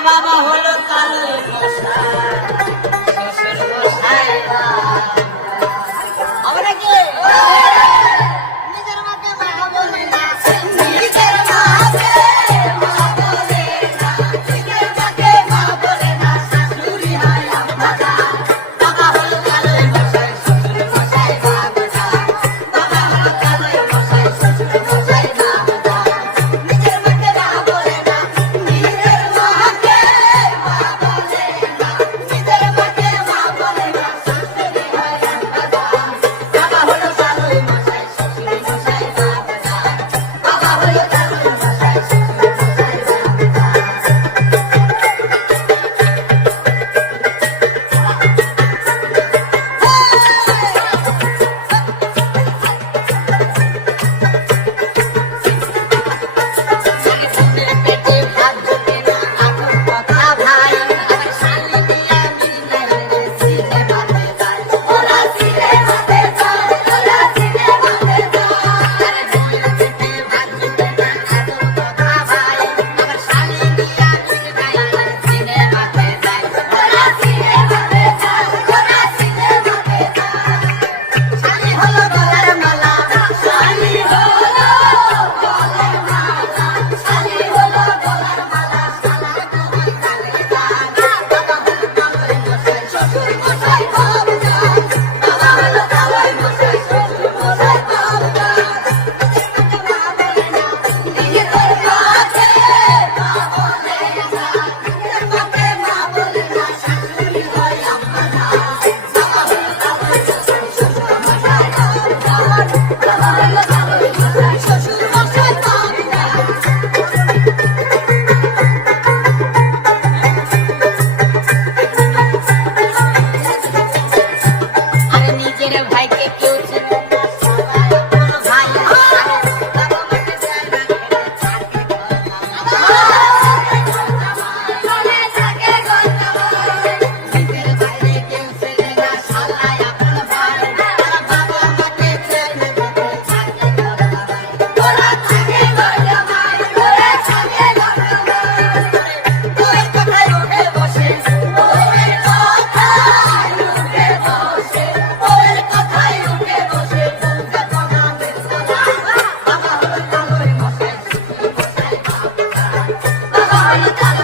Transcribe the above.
বাবা হলো কালো বাবা হলো